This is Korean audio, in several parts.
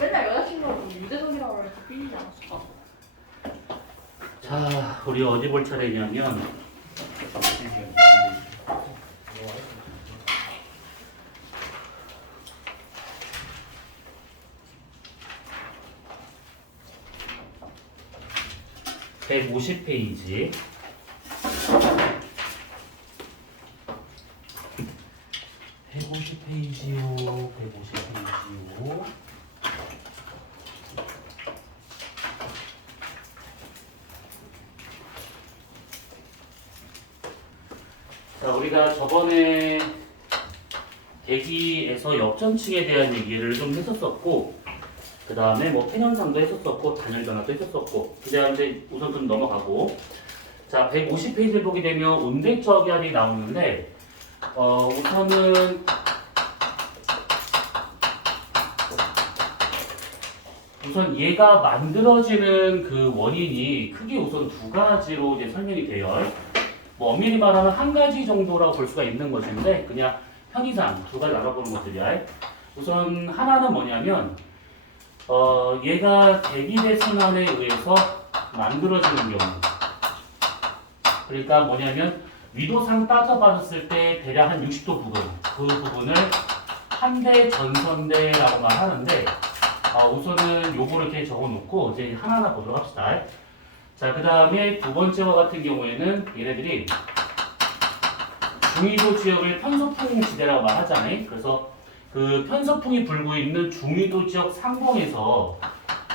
맨날 여자친구하고 유재석이라고 해서 삐지지 않았어? 자, 우리 어디 볼 차례냐면 (150페이지) 150페이지요. 150페이지요. 자, 우리가 저번에 대기에서 역전층에 대한 얘기를 좀 했었었고, 그 다음에 뭐 편현상도 했었었고, 단열 변화도 했었었고, 그 다음에 우선 좀 넘어가고, 자, 150페이지를 보게 되면 온대저기압이 나오는데, 우선 얘가 만들어지는 그 원인이 크게 우선 두 가지로 이제 설명이 돼요. 뭐 엄밀히 말하면 한 가지 정도라고 볼 수가 있는 것인데 그냥 편의상 두 가지 알아보는 것들이야. 우선 하나는 뭐냐면 얘가 대기대 순환에 의해서 만들어지는 경우. 그러니까 뭐냐면 위도상 따져봤을 때 대략 한 60도 부분, 그 부분을 한대 전선대라고 말하는데 우선은 요거를 이렇게 적어놓고 이제 하나하나 보도록 합시다. 자, 그 다음에 두 번째와 같은 경우에는 얘네들이 중위도 지역을 편서풍 지대라고 말하잖아요. 그래서 그 편서풍이 불고 있는 중위도 지역 상공에서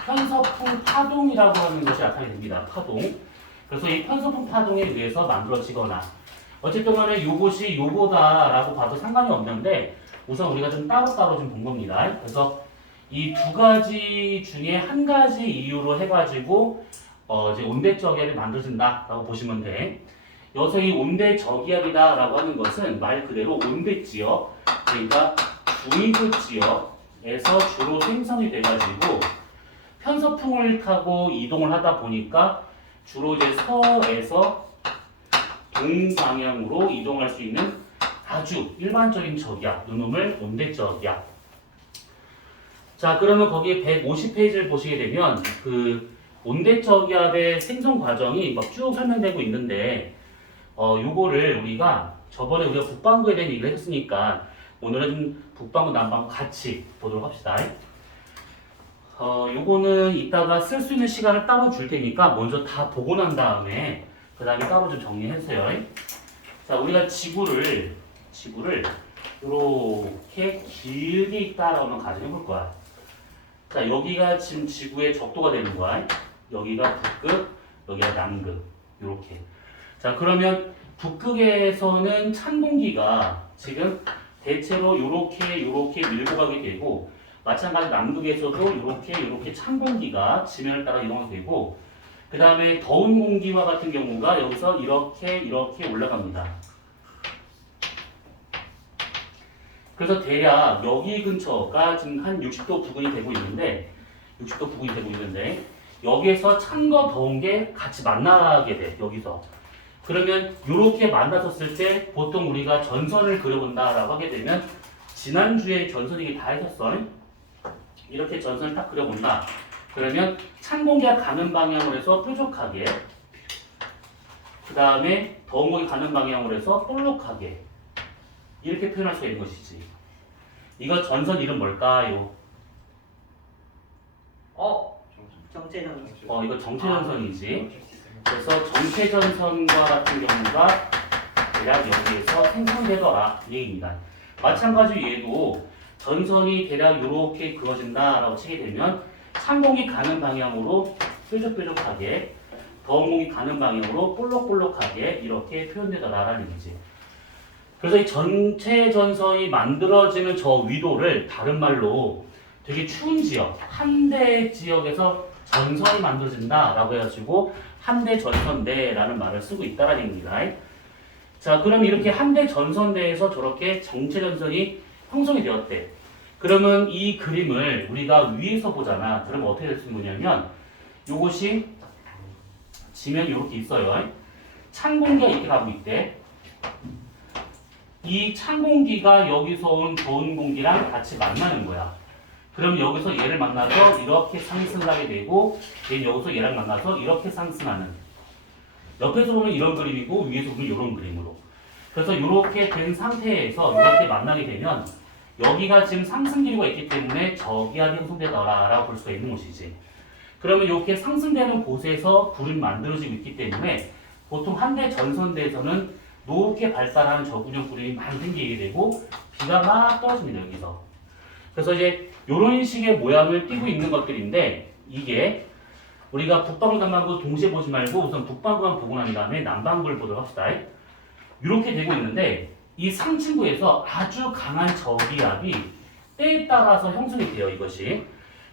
편서풍 파동이라고 하는 것이 나타나게 됩니다. 파동. 그래서 이 편서풍 파동에 의해서 만들어지거나 어쨌든 간에 요것이 요거다라고 봐도 상관이 없는데 우선 우리가 좀 따로따로 좀 본 겁니다. 그래서 이 두 가지 중에 한 가지 이유로 해가지고 이제 온대저기압이 만들어진다라고 보시면 돼. 여기서 이 온대저기압이다라고 하는 것은 말 그대로 온대지역, 그러니까 중위도 지역에서 주로 생성이 돼가지고 편서풍을 타고 이동을 하다 보니까 주로 이제 서에서 동방향으로 이동할 수 있는 아주 일반적인 저기압, 누놈을 온대저기압. 자, 그러면 거기 150페이지를 보시게 되면 그 온대저기압의 생성 과정이 막 쭉 설명되고 있는데 요거를 저번에 우리가 북반구에 대한 얘기를 했으니까 오늘은 북반구, 남반구 같이 보도록 합시다. 요거는 이따가 쓸 수 있는 시간을 따로 줄 테니까 먼저 다 보고 난 다음에 그 다음에 따로 좀 정리해주세요. 자, 우리가 지구를 이렇게 길게 있다라고 가정해 볼 거야. 자, 여기가 지금 지구의 적도가 되는 거야. 여기가 북극, 여기가 남극, 이렇게. 자, 그러면 북극에서는 찬 공기가 지금 대체로 이렇게 밀고 가게 되고, 마찬가지로 남극에서도 이렇게 찬 공기가 지면을 따라 이동하게 되고, 그 다음에 더운 공기와 같은 경우가 여기서 이렇게 올라갑니다. 그래서 대략 여기 근처가 지금 한 60도 부근이 되고 있는데, 여기에서 찬 거 더운 게 같이 만나게 돼, 여기서. 그러면 이렇게 만나섰을 때 보통 우리가 전선을 그려본다라고 하게 되면 지난주에 전선이기 다 했었어. 이렇게 전선을 딱 그려본다. 그러면 찬 공기가 가는 방향으로 해서 뾰족하게, 그 다음에 더운 공기 가는 방향으로 해서 볼록하게 이렇게 표현할 수 있는 것이지. 이거 전선 이름 뭘까요? 정체전. 이거 정체전선이지. 그래서 정체전선과 같은 경우가 대략 여기에서 생성되더라 이 얘기입니다. 마찬가지로 얘도 전선이 대략 이렇게 그어진다라고 치게 되면 찬 공기 가는 방향으로 뾰족뾰족하게, 더운 공기 가는 방향으로 볼록볼록하게 이렇게 표현되더라라는 얘기지. 그래서 이 전체 전선이 만들어지는 저 위도를 다른 말로 되게 추운 지역, 한대 지역에서 전선이 만들어진다라고 해가지고 한대 전선대라는 말을 쓰고 있다라는 얘기입니다. 자, 그럼 이렇게 한대 전선대에서 저렇게 정체 전선이 형성이 되었대. 그러면 이 그림을 우리가 위에서 보잖아. 그러면 어떻게 될 수 있느냐면 요것이 지면이 이렇게 있어요. 찬 공기가 이렇게 가고 있대. 이 찬 공기가 여기서 온 더운 공기랑 같이 만나는 거야. 그럼 여기서 얘를 만나서 이렇게 상승을 하게 되고 얘는 여기서 얘랑 만나서 이렇게 상승하는 옆에서 보면 이런 그림이고 위에서 보면 이런 그림으로 그래서 이렇게 된 상태에서 이렇게 만나게 되면 여기가 지금 상승 기류가 있기 때문에 저기압이 형성되더라라고 볼 수가 있는 것이지. 그러면 이렇게 상승되는 곳에서 구름이 만들어지고 있기 때문에 보통 한대 전선대에서는 높게 발달하는 저구경 구름이 많이 생기게 되고 비가 막 떨어집니다 여기서. 그래서 이제 이런 식의 모양을 띠고 있는 것들인데 이게 우리가 북반구 남반구 동시에 보지 말고 우선 북반구만 보고 난 다음에 남반구를 보도록 합시다. 이렇게 되고 있는데 이 상층부에서 아주 강한 저기압이 때에 따라서 형성이 돼요 이것이.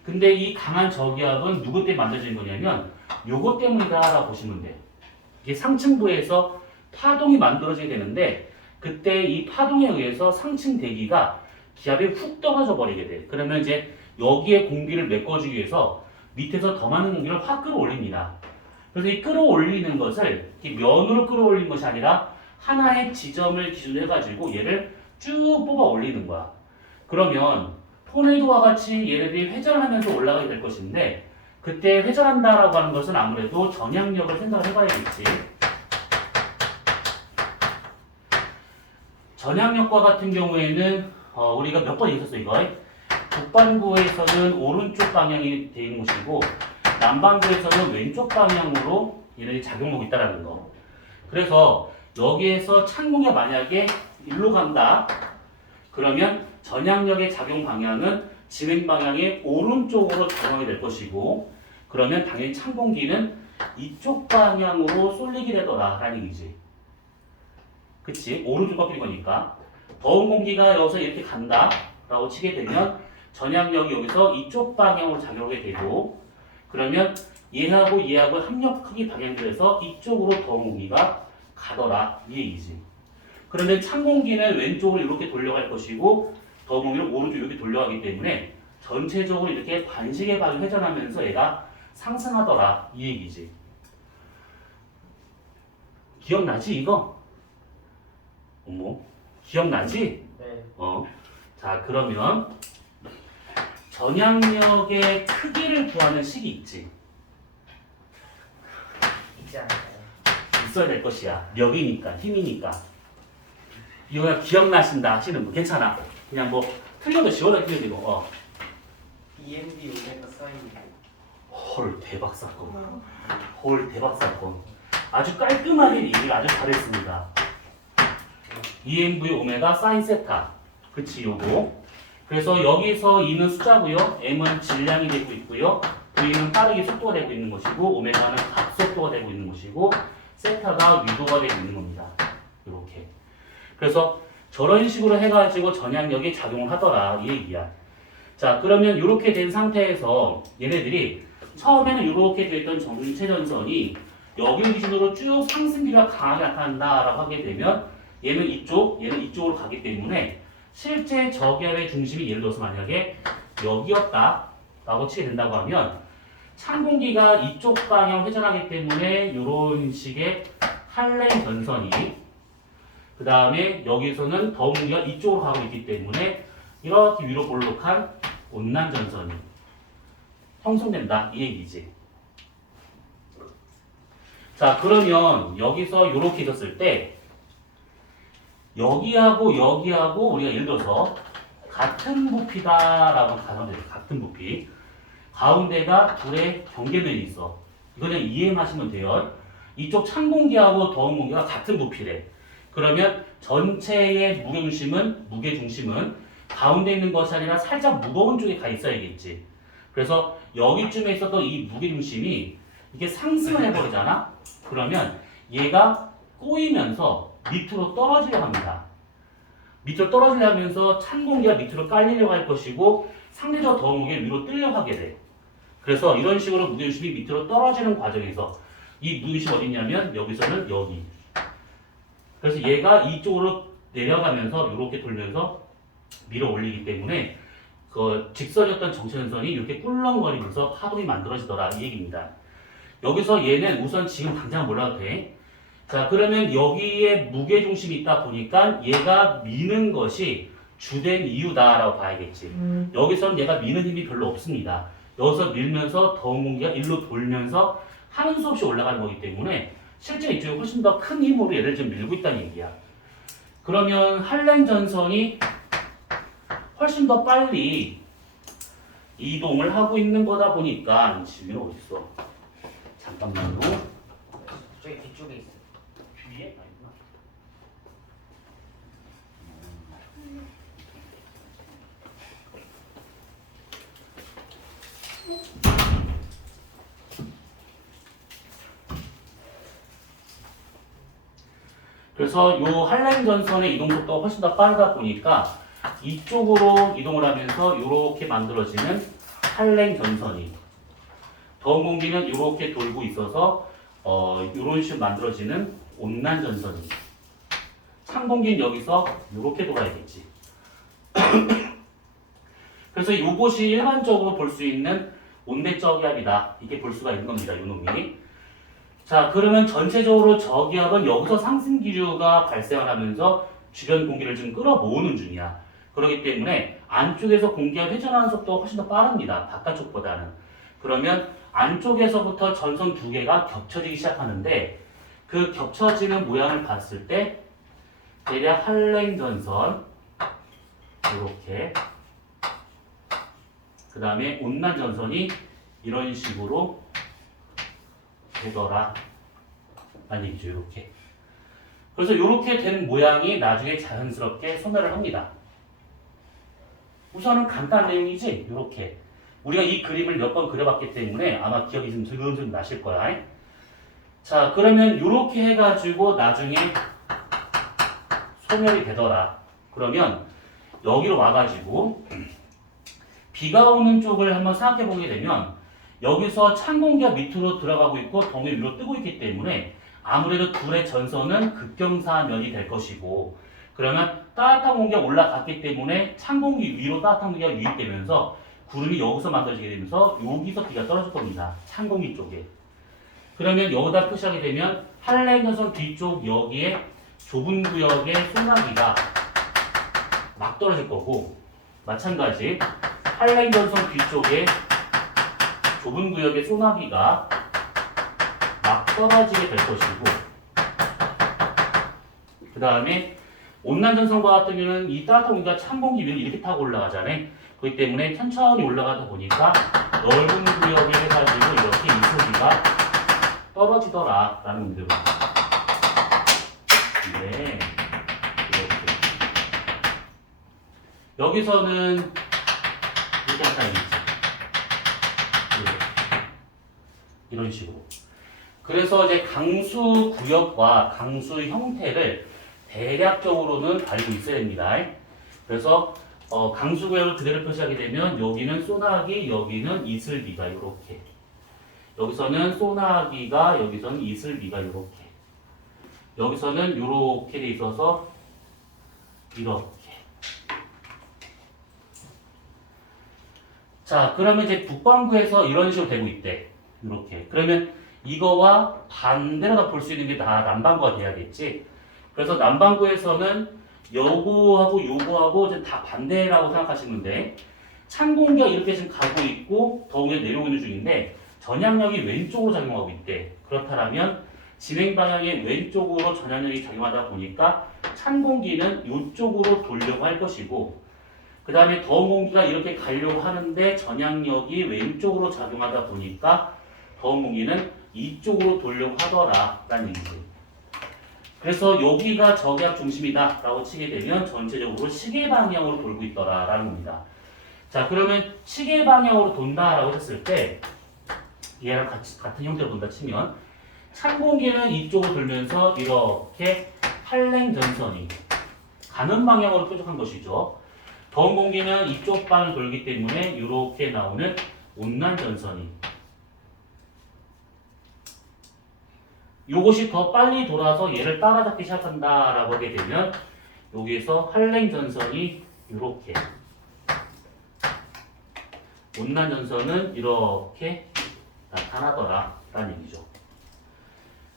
근데 이 강한 저기압은 누구 때문에 만들어진 거냐면 요것 때문이다라고 보시면 돼요. 이게 상층부에서 파동이 만들어지게 되는데 그때 이 파동에 의해서 상층 대기가 기압이 훅 떨어져 버리게 돼. 그러면 이제 여기에 공기를 메꿔주기 위해서 밑에서 더 많은 공기를 확 끌어올립니다. 그래서 이 끌어올리는 것을 이렇게 면으로 끌어올리는 것이 아니라 하나의 지점을 기준으로 해가지고 얘를 쭉 뽑아 올리는 거야. 그러면 토네이도와 같이 얘네들이 회전하면서 올라가게 될 것인데 그때 회전한다라고 하는 것은 아무래도 전향력을 생각을 해봐야겠지. 전향력과 같은 경우에는 우리가 몇 번 있었어 이거. 북반구에서는 오른쪽 방향이 되는 것이고 남반구에서는 왼쪽 방향으로 얘네들이 작용하고 있다는 거. 그래서 여기에서 찬 공기가 만약에 일로 간다. 그러면 전향력의 작용 방향은 진행 방향의 오른쪽으로 작용하게 될 것이고 그러면 당연히 찬 공기는 이쪽 방향으로 쏠리게 되더라라는 얘기지. 그치? 오른쪽 바뀐 거니까. 더운 공기가 여기서 이렇게 간다 라고 치게 되면 전향력이 여기서 이쪽 방향으로 작용하게 되고 그러면 얘하고 합력하기 방향돼서 이쪽으로 더운 공기가 가더라 이 얘기지. 그런데 찬 공기는 왼쪽으로 이렇게 돌려갈 것이고 더운 공기는 오른쪽으로 이렇게 돌려가기 때문에 전체적으로 이렇게 관식의 방이 회전하면서 얘가 상승하더라 이 얘기지. 기억나지 이거? 어머 기억나지? 네. 자 그러면 전향력의 크기를 구하는 식이 있지. 있지 않을까요? 있어야 될 것이야. 력이니까 힘이니까. 이거 그냥 기억나신다 하시는 분 괜찮아. 그냥 뭐 틀려도 시원하게 틀려지고 EMB 오메가 사인. 헐 대박 사건. 헐 대박 사건. 아주 깔끔하게 얘기를 아주 잘했습니다. EMV 오메가 사인 세타. 그치 요거. 그래서 여기서 E는 숫자고요. M은 질량이 되고 있고요. V는 빠르게 속도가 되고 있는 것이고 오메가는 각속도가 되고 있는 것이고 세타가 위도가 되고 있는 겁니다. 이렇게. 그래서 저런 식으로 해가지고 전향력이 작용을 하더라 이 얘기야. 자 그러면 이렇게 된 상태에서 얘네들이 처음에는 이렇게 됐던 전체 전선이 여기를 기준으로 쭉 상승기가 강하게 나타난다라고 하게 되면 얘는 이쪽, 얘는 이쪽으로 가기 때문에 실제 저기압의 중심이 예를 들어서 만약에 여기였다라고 치게 된다고 하면 찬 공기가 이쪽 방향 회전하기 때문에 이런 식의 할렘 전선이 그 다음에 여기서는 더운 공기가 이쪽으로 가고 있기 때문에 이렇게 위로 볼록한 온난 전선이 형성된다 이 얘기지. 자 그러면 여기서 이렇게 있었을 때 여기하고 우리가 예를 들어서 같은 부피다라고 가정하면 돼요. 같은 부피. 가운데가 둘의 경계면이 있어. 이거 그냥 이해하시면 돼요. 이쪽 찬 공기하고 더운 공기가 같은 부피래. 그러면 전체의 무게중심은 가운데 있는 것이 아니라 살짝 무거운 쪽에 가 있어야겠지. 그래서 여기쯤에 있었던 이 무게중심이 이게 상승을 해버리잖아? 그러면 얘가 꼬이면서 밑으로 떨어지려 합니다. 밑으로 떨어지려 하면서 찬 공기가 밑으로 깔리려고 할 것이고 상대적으로 더운 공기가 위로 뜨려고 하게 돼. 그래서 이런 식으로 무게중심이 밑으로 떨어지는 과정에서 이 무게중심이 어디 있냐면 여기서는 여기. 그래서 얘가 이쪽으로 내려가면서 이렇게 돌면서 밀어 올리기 때문에 그 직선이었던 정체전선이 이렇게 꿀렁거리면서 파동이 만들어지더라 이 얘기입니다. 여기서 얘는 우선 지금 당장 몰라도 돼. 자 그러면 여기에 무게중심이 있다 보니까 얘가 미는 것이 주된 이유다라고 봐야겠지. 여기서는 얘가 미는 힘이 별로 없습니다. 여기서 밀면서 더운 공기가 일로 돌면서 하는 수 없이 올라가는 거기 때문에 실제 이쪽이 훨씬 더 큰 힘으로 얘를 지금 밀고 있다는 얘기야. 그러면 한랭 전선이 훨씬 더 빨리 이동을 하고 있는 거다 보니까 지금 어디 있어? 잠깐만요. 저기 뒤쪽에 있어. 뒤에? 아니구나. 그래서 요 한랭 전선의 이동 속도가 훨씬 더 빠르다 보니까 이쪽으로 이동을 하면서 이렇게 만들어지는 한랭 전선이 더운 공기는 이렇게 돌고 있어서 이런 식으로 만들어지는 온난 전선이 찬 공기는 여기서 이렇게 돌아야겠지. 그래서 이것이 일반적으로 볼 수 있는 온대 저기압이다. 이렇게 볼 수가 있는 겁니다. 이 놈이. 자, 그러면 전체적으로 저기압은 여기서 상승 기류가 발생을 하면서 주변 공기를 좀 끌어모으는 중이야. 그렇기 때문에 안쪽에서 공기가 회전하는 속도가 훨씬 더 빠릅니다. 바깥쪽보다는. 그러면 안쪽에서부터 전선 두 개가 겹쳐지기 시작하는데 그 겹쳐지는 모양을 봤을 때 대략 한랭 전선 이렇게 그 다음에 온난 전선이 이런 식으로 되더라 라는 얘기죠. 이렇게. 그래서 이렇게 된 모양이 나중에 자연스럽게 소멸을 합니다. 우선은 간단한 내용이지. 이렇게 우리가 이 그림을 몇 번 그려봤기 때문에 아마 기억이 좀 슬금슬금 나실 거야. 자, 그러면 이렇게 해가지고 나중에 소멸이 되더라. 그러면 여기로 와가지고 비가 오는 쪽을 한번 생각해 보게 되면 여기서 찬 공기가 밑으로 들어가고 있고 동이 위로 뜨고 있기 때문에 아무래도 둘의 전선은 극경사면이 될 것이고 그러면 따뜻한 공기가 올라갔기 때문에 찬 공기 위로 따뜻한 공기가 유입되면서 구름이 여기서 만들어지게 되면서 여기서 비가 떨어질 겁니다. 찬 공기 쪽에. 그러면 여기다 표시하게 되면 한랭 전선 뒤쪽 여기에 좁은 구역의 소나기가 막 떨어질 거고 마찬가지 한랭 전선 뒤쪽에 좁은 구역의 소나기가 막 떨어지게 될 것이고 그 다음에 온난 전선과 같은 경우는 이 따뜻한 공기가 찬 공기 위로 이렇게 타고 올라가잖아요. 그렇기 때문에 천천히 올라가다 보니까 넓은 구역에 해가지고 이렇게 이소기가 떨어지더라 라는 문제입니다. 네, 이렇게 여기서는 이렇게 나타나겠죠. 이런 식으로. 그래서 이제 강수 구역과 강수 형태를 대략적으로는 알고 있어야 됩니다. 그래서 강수 구역을 그대로 표시하게 되면 여기는 소나기, 여기는 이슬비가 이렇게. 여기서는 소나기가, 여기서는 이슬비가 이렇게. 여기서는 이렇게 돼 있어서 이렇게. 자, 그러면 이제 북반구에서 이런 식으로 되고 있대. 이렇게. 그러면 이거와 반대로 볼 수 있는 게 다 남반구가 돼야겠지. 그래서 남반구에서는 요거하고 요거하고 이제 다 반대라고 생각하시는데 찬 공기가 이렇게 지금 가고 있고 더운 게 내려오고 있는 중인데 전향력이 왼쪽으로 작용하고 있대. 그렇다면 진행 방향의 왼쪽으로 전향력이 작용하다 보니까 찬 공기는 이쪽으로 돌려고 할 것이고 그 다음에 더운 공기가 이렇게 가려고 하는데 전향력이 왼쪽으로 작용하다 보니까 더운 공기는 이쪽으로 돌려고 하더라라는 얘기죠. 그래서 여기가 저기압 중심이다 라고 치게 되면 전체적으로 시계 방향으로 돌고 있더라라는 겁니다. 자, 그러면 시계 방향으로 돈다라고 했을 때 얘랑 같은 형태로 본다 치면 찬 공기는 이쪽으로 돌면서 이렇게 한랭 전선이 가는 방향으로 뾰족한 것이죠. 더운 공기는 이쪽 방을 돌기 때문에 이렇게 나오는 온난 전선이 이것이 더 빨리 돌아서 얘를 따라잡기 시작한다라고 하게 되면 여기에서 한랭 전선이 이렇게 온난 전선은 이렇게 나타나더라 라는 얘기죠.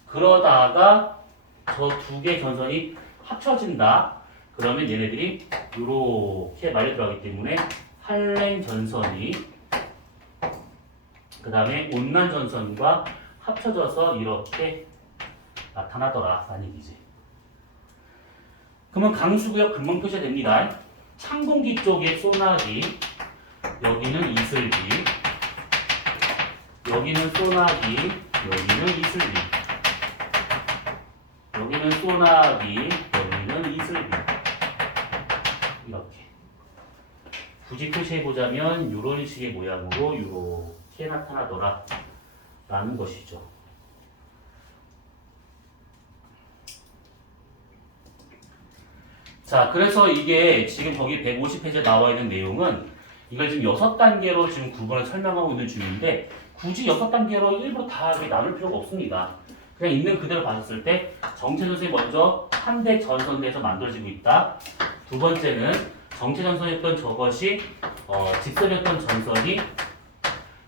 그러다가 저 두 개 전선이 합쳐진다. 그러면 얘네들이 이렇게 말려 들어가기 때문에 한랭 전선이 그 다음에 온난 전선과 합쳐져서 이렇게 나타나더라 라는 얘기지. 그러면 강수구역 금방 표시가 됩니다. 찬공기 쪽에 소나기, 여기는 이슬비, 여기는 소나기, 여기는 이슬비, 여기는 소나기, 여기는 이슬비. 이렇게 굳이 표시해보자면 이런 식의 모양으로 이렇게 나타나더라 라는 것이죠. 자, 그래서 이게 지금 거기 150페이지에 나와 있는 내용은 이걸 지금 6단계로 지금 구분을 설명하고 있는 중인데 굳이 6단계로 일부러 다 이렇게 나눌 필요가 없습니다. 그냥 있는 그대로 봤을 때 정체전선이 먼저 한대 전선대에서 만들어지고 있다. 두 번째는 정체전선이었던 저것이 직선이었던 전선이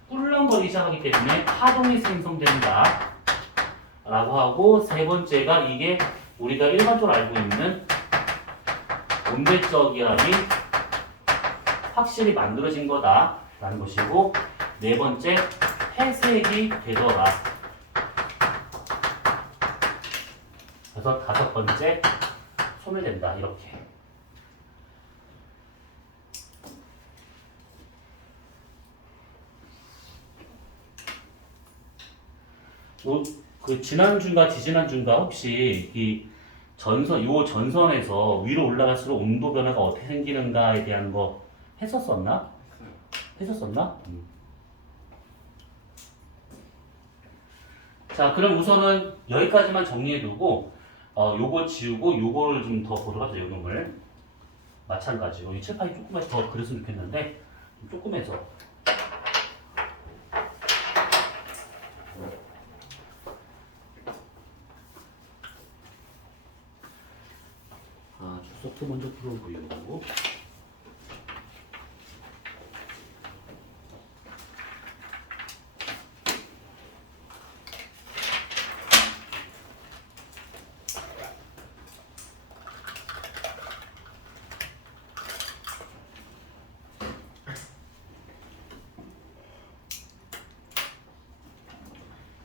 꿀렁거리기 시작하기 때문에 파동이 생성된다 라고 하고, 세 번째가 이게 우리가 일반적으로 알고 있는 온대적이함이 확실히 만들어진 거다라는 것이고, 네 번째 회색이 되더라. 그래서 다섯 번째 소멸된다. 이렇게. 그 지난주인가 지지난주인가 혹시 이 전선, 요 전선에서 위로 올라갈수록 온도 변화가 어떻게 생기는가에 대한 거 했었었나? 했었었나? 자, 그럼 우선은 여기까지만 정리해두고 요거 지우고 요거를 좀 더 보도록 하죠. 요 놈을 마찬가지로 이 칠판이 조금만 더 그랬으면 좋겠는데 조금 해서 주소트 먼저 풀어보려고.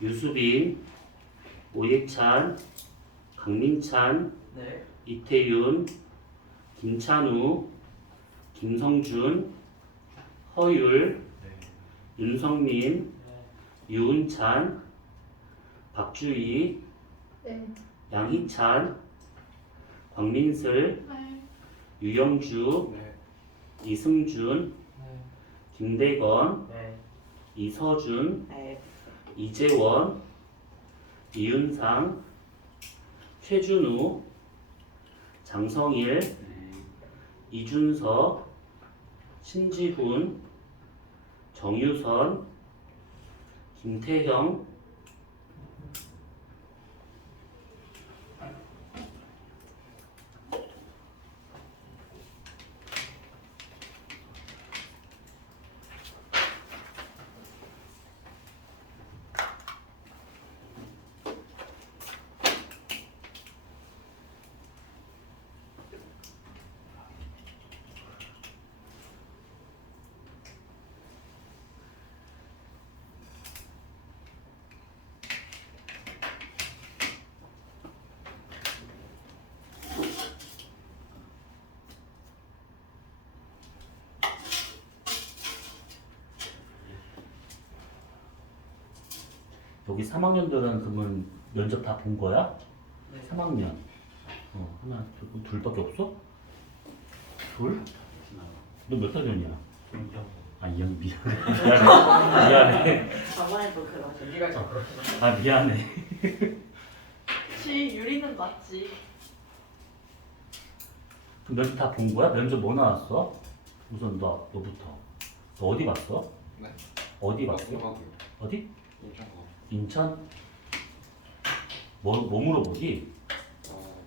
유수빈, 오예찬, 강민찬, 네. 이태윤, 김찬우, 김성준, 허율, 윤성민, 유은찬, 박주희, 네. 양희찬, 광민슬, 네. 유영주, 이승준, 김대건, 이서준, 이재원, 이윤상, 최준우, 장성일, 이준석, 신지훈, 정유선, 김태형, 여기 3학년들은 그러면 면접 다 본 거야? 네. 3학년. 하나, 둘밖에 없어? 둘? 너 몇 학년이야? 아, 2학년 미안해. 미안해. 저번에도 그거 전기가 좀 그렇구나. 아, 미안해. 혹시 유리는 맞지? 그럼 면접 다 본 거야? 면접 뭐 나왔어? 우선 너부터. 너 어디 봤어? 네. 어디 봤어? 가고요. 어디? 인천 가고. 인천? 뭐 물어보기?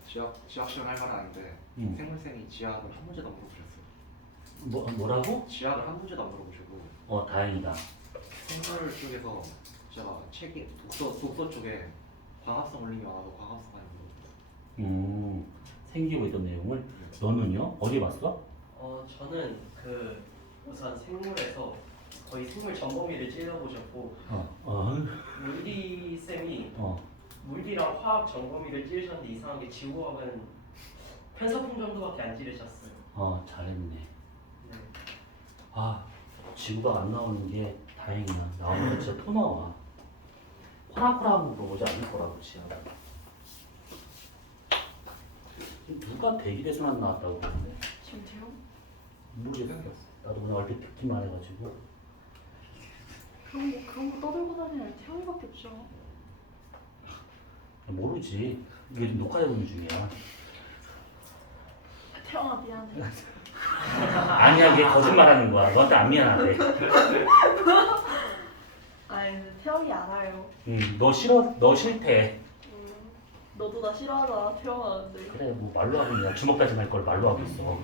지학 시험 할 말은 아닌데 응. 생물쌤이 지학을 한 문제도 안 물어보셨어요. 뭐라고? 지학을 한 문제도 안 물어보시고 다행이다. 생물 쪽에서 제가 독서 쪽에 광합성 올린 게 많아서 광합성 많이 물어봤어요. 생기고 있던 내용을. 너는요? 어디 봤어? 저는 그 우선 생물에서 거의 생물 전범위를 찔러보셨고 물리 쌤이 물리랑 화학 전범위를 찌르셨는데 이상하게 지구과학은 편서품 정도밖에 안 찌르셨어요. 잘했네. 네. 아, 지구가 안 나오는 게 다행이야. 나오면 진짜 토 나와. 호락호락 한번 물어보지 않을 거라고 지하고. 누가 대기대순환 나왔다고 그러는데? 김태형? 모르겠어. 나도 그냥 얼핏 듣기만 해가지고. 그런 거 떠들고 다니는 태형이밖에 없죠. 모르지. 이게 지금 녹화되고 있는 중이야. 태형아 미안해. 아니야, 걔 거짓말하는 거야. 너한테 안 미안하대. 아니 태형이 알아요. 너 싫어, 너 싫대. 너도 나 싫어하잖아 태형아. 근데 그래, 뭐 말로 하고 있냐. 주먹 다짐할 걸 말로 하고 있어.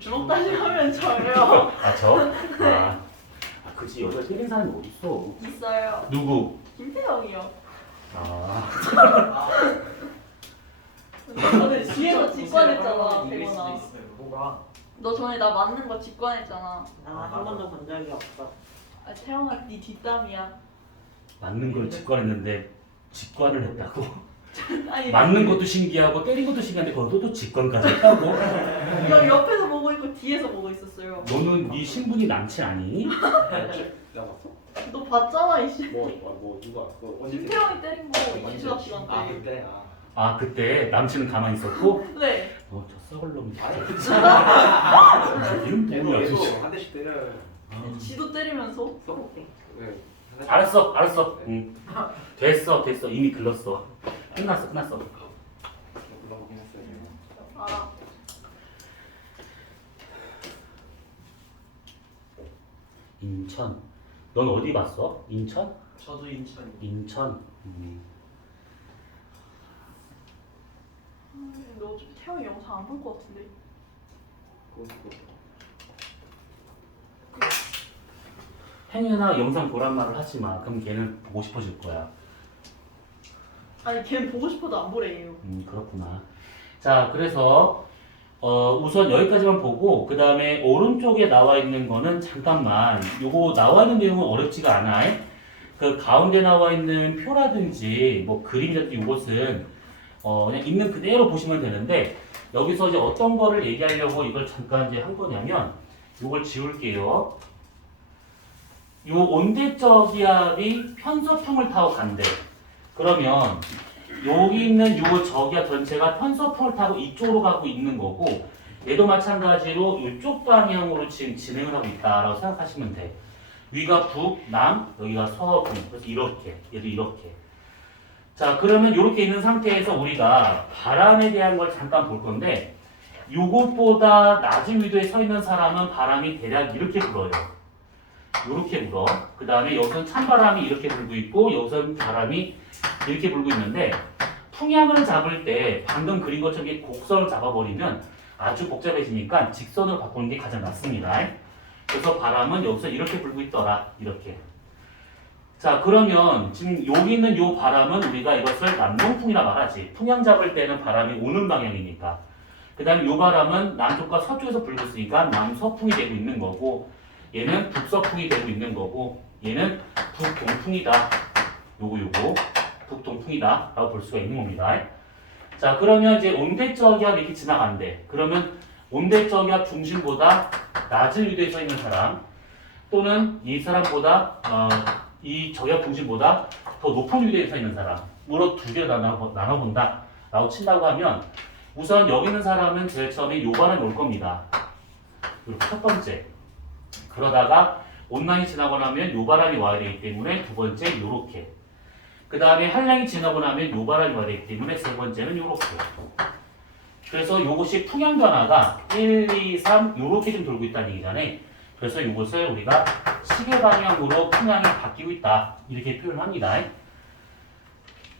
주먹 다짐하면 저요. 그치, 여자 때린 사람이 어딨어? 있어요. 누구? 김태형이요. 아, 너는 뒤에서 직관했잖아 이길 수도 태건아. 있어요. 뭐가? 너 전에 나 맞는 거 직관했잖아. 한 번도 본 적이 없어. 아 태형아 네 뒷담이야. 맞는 걸 직관했는데 직관을 했다고? 아니 맞는 것도 신기하고 때린 것도 신기한데 거기서 또 직관까지 했다고? 여 옆에서 보고 있고 뒤에서 보고 있었어요. 너는 네 신분이 남친 아니니? 내가 봤어? 너 봤잖아 이씨. 뭐 누가 그 언제 김태형이 때린 거 이수학 시간 때. 그때 그때 남친은 가만히 있었고? 네. 저 썩을 놈이 아니 진짜 이름 얘도 누구야 얘도 도대체. 한 대씩 때려. 지도 때리면서. 서로 왜? 알았어. 됐어. 이미 글렀어. 끝났어. 불러보긴 했어요. 알아. 인천. 넌 어디 봤어? 인천? 저도 인천이. 인천. 너 어차피 태형이 영상 안 볼 것 같은데. 행여나 영상 보란 말을 하지 마. 그럼 걔는 보고 싶어질 거야. 아니 걔는 보고 싶어도 안 보래요. 그렇구나. 자, 그래서 우선 여기까지만 보고 그 다음에 오른쪽에 나와 있는 거는 잠깐만 요거 나와 있는 내용은 어렵지가 않아. 그 가운데 나와 있는 표라든지 뭐 그림이라든지 이것은 그냥 있는 그대로 보시면 되는데 여기서 이제 어떤 거를 얘기하려고 이걸 잠깐 이제 한 거냐면 요걸 지울게요. 요 온대적 기압이 편서풍을 타고 간대. 그러면 여기 있는 요 저기압 전체가 편서풍을 타고 이쪽으로 가고 있는 거고 얘도 마찬가지로 이쪽 방향으로 지금 진행을 하고 있다라고 생각하시면 돼. 위가 북, 남, 여기가 서북. 그래서 이렇게, 얘도 이렇게. 자, 그러면 이렇게 있는 상태에서 우리가 바람에 대한 걸 잠깐 볼 건데 요것보다 낮은 위도에 서 있는 사람은 바람이 대략 이렇게 불어요. 이렇게 불어. 그 다음에 여기서는 찬바람이 이렇게 불고 있고 여기서는 바람이 이렇게 불고 있는데 풍향을 잡을 때 방금 그린 것처럼 이렇게 곡선을 잡아버리면 아주 복잡해지니까 직선으로 바꾸는 게 가장 낫습니다. 그래서 바람은 여기서 이렇게 불고 있더라. 이렇게. 자, 그러면 지금 여기 있는 이 바람은 우리가 이것을 남동풍이라 말하지. 풍향 잡을 때는 바람이 오는 방향이니까. 그 다음에 이 바람은 남쪽과 서쪽에서 불고 있으니까 남서풍이 되고 있는 거고 얘는 북서풍이 되고 있는 거고 얘는 북동풍이다. 요거 북동풍이다 라고 볼 수가 있는 겁니다. 자, 그러면 이제 온대적이압 이렇게 지나간대. 그러면 온대적이압 중심보다 낮은 위도에 서 있는 사람 또는 이 사람보다 이 저기압 중심보다 더 높은 위도에 서 있는 사람으로 두 개로 나눠본다 라고 친다고 하면 우선 여기 있는 사람은 제일 처음에 요 바람이 올 겁니다. 이렇게 첫 번째. 그러다가 온난이 지나고 나면 요 바람이 와야 되기 때문에 두 번째 요렇게. 그 다음에 한량이 지나고 나면 요 바람이 와야 되기 때문에 세 번째는 요렇게. 그래서 요것이 풍향 변화가 1, 2, 3 요렇게 좀 돌고 있다는 얘기잖아요. 그래서 요것을 우리가 시계 방향으로 풍향이 바뀌고 있다. 이렇게 표현합니다.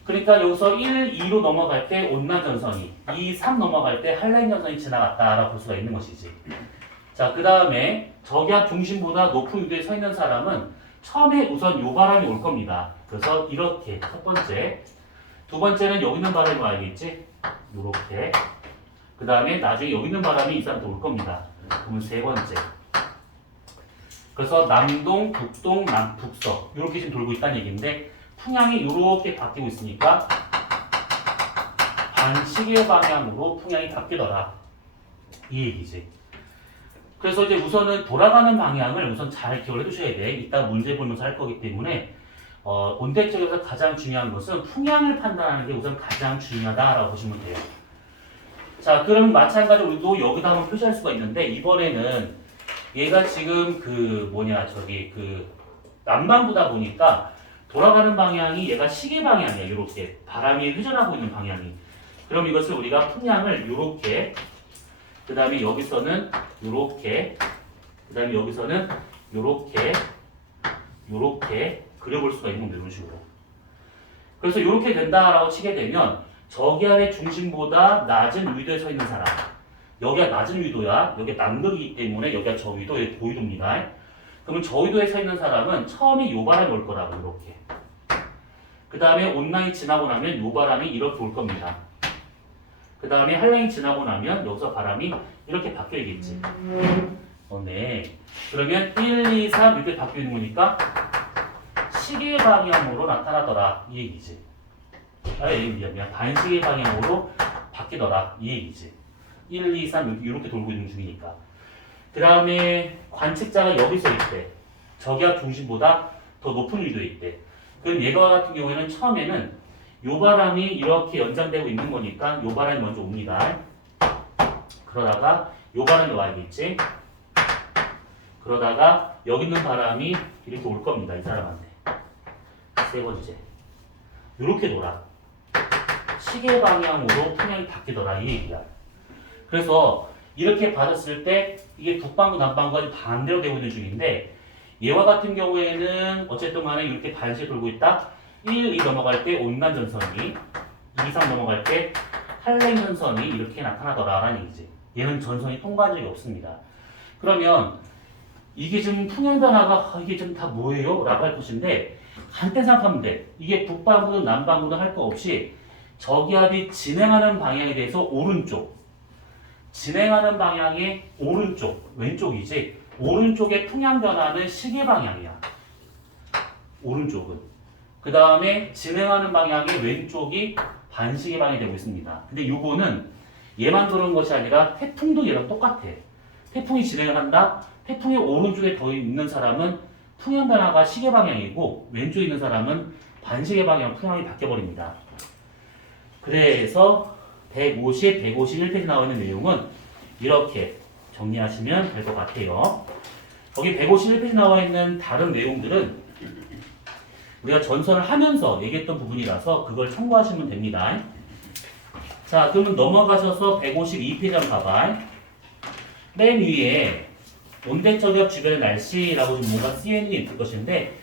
그러니까 여기서 1, 2로 넘어갈 때 온난 전선이 2, 3 넘어갈 때 한량 전선이 지나갔다라고 볼 수가 있는 것이지. 자, 그 다음에 저기압 중심보다 높은 위도에 서 있는 사람은 처음에 우선 요 바람이 올 겁니다. 그래서 이렇게 첫 번째. 두 번째는 여기 있는 바람이 와야겠지. 요렇게. 그 다음에 나중에 여기 있는 바람이 이 사람한테 올 겁니다. 그러면 세 번째. 그래서 남동, 북동, 북서 이렇게 지금 돌고 있다는 얘기인데 풍향이 이렇게 바뀌고 있으니까 반시계 방향으로 풍향이 바뀌더라. 이 얘기지. 그래서 이제 우선은 돌아가는 방향을 우선 잘 기억을 해두셔야 돼. 이따 문제 보면서 할 거기 때문에 온대 쪽에서 가장 중요한 것은 풍향을 판단하는 게 우선 가장 중요하다라고 보시면 돼요. 자, 그럼 마찬가지로 우리도 여기다 한번 표시할 수가 있는데 이번에는 얘가 지금 남반구다 보니까 돌아가는 방향이 얘가 시계 방향이야. 이렇게 바람이 회전하고 있는 방향이. 그럼 이것을 우리가 풍향을 이렇게, 그 다음에 여기서는 이렇게, 그 다음에 여기서는 이렇게 그려볼 수가 있는 이런 식으로. 그래서 이렇게 된다라고 치게 되면 저기압의 중심보다 낮은 위도에 서 있는 사람, 여기가 낮은 위도야. 여기가 남극이기 때문에 여기가 저위도, 여기 고위도입니다. 그러면 저위도에 서 있는 사람은 처음에 요 바람이 올 거라고 이렇게. 그 다음에 온라인 지나고 나면 요 바람이 이렇게 올 겁니다. 그 다음에 한라인 지나고 나면 여기서 바람이 이렇게 바뀌어야겠지. 네. 그러면 1, 2, 3 이렇게 바뀌는 거니까 시계 방향으로 나타나더라. 이 얘기지. 미안. 반시계 방향으로 바뀌더라. 이 얘기지. 1, 2, 3 이렇게 돌고 있는 중이니까. 그 다음에 관측자가 여기서 있대. 저기압 중심보다 더 높은 위도에 있대. 그럼 얘가 같은 경우에는 처음에는 요 바람이 이렇게 연장되고 있는 거니까 요 바람이 먼저 옵니다. 그러다가 요 바람이 와야겠지. 그러다가 여기 있는 바람이 이렇게 올 겁니다. 이 사람한테. 세 번째. 요렇게 돌아. 시계 방향으로 풍향이 바뀌더라. 이 얘기야. 그래서 이렇게 받았을 때 이게 북반구, 남반구가 반대로 되고 있는 중인데 얘와 같은 경우에는 어쨌든 간에 이렇게 반시에 돌고 있다. 1, 2 넘어갈 때 온난 전선이, 2, 3 넘어갈 때 한랭 전선이 이렇게 나타나더라라는 얘기지. 얘는 전선이 통과한 적이 없습니다. 그러면 이게 지금 풍향 변화가 이게 좀 다 뭐예요? 라고 할 것인데 간단히 생각하면 돼. 이게 북반구든 남반구든 할 거 없이 저기압이 진행하는 방향에 대해서 오른쪽, 진행하는 방향의 오른쪽, 왼쪽이지. 오른쪽의 풍향 변화는 시계 방향이야. 오른쪽은. 그 다음에 진행하는 방향의 왼쪽이 반시계 방향이 되고 있습니다. 근데 요거는 얘만 그런 것이 아니라 태풍도 얘랑 똑같아. 태풍이 진행을 한다. 태풍의 오른쪽에 더 있는 사람은 풍향 변화가 시계 방향이고 왼쪽에 있는 사람은 반시계 방향 풍향이 바뀌어버립니다. 그래서 150, 151페이지 나와 있는 내용은 이렇게 정리하시면 될 것 같아요. 거기 151페이지 나와 있는 다른 내용들은 우리가 전선을 하면서 얘기했던 부분이라서 그걸 참고하시면 됩니다. 자, 그러면 넘어가셔서 152페이지 한번 가봐. 맨 위에 온대저기압 주변의 날씨라고 좀 뭔가 CN이 있을 것인데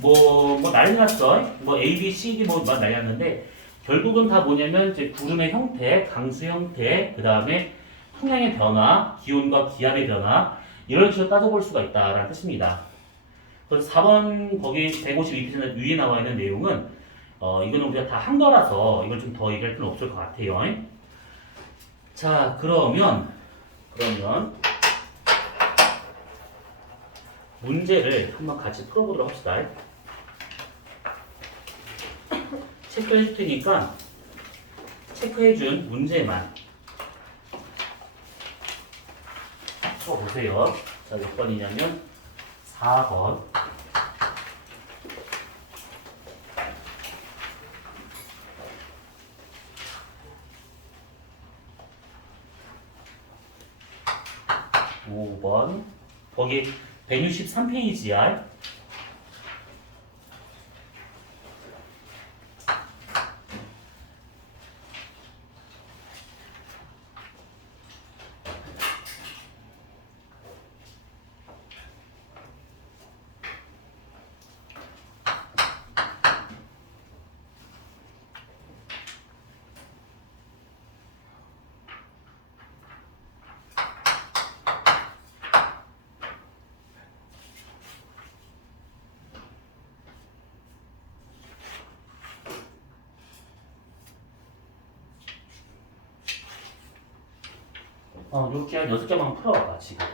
뭐 난리 났어. A, B, C, D 난리 났는데 결국은 다 뭐냐면 이제 구름의 형태, 강수 형태, 그 다음에 풍향의 변화, 기온과 기압의 변화 이런 식으로 따져볼 수가 있다라는 뜻입니다. 그래서 4번 거기 152페이지 위에 나와 있는 내용은 이거는 우리가 다 한 거라서 이걸 좀 더 얘기할 필요는 없을 것 같아요. 자, 그러면 문제를 한번 같이 풀어보도록 합시다. 체크해 줄 테니까 체크해 준 문제만 풀어보세요. 자, 몇 번이냐면 4번. 거기 163페이지야. 이렇게 한 6개만 풀어봐봐 지금.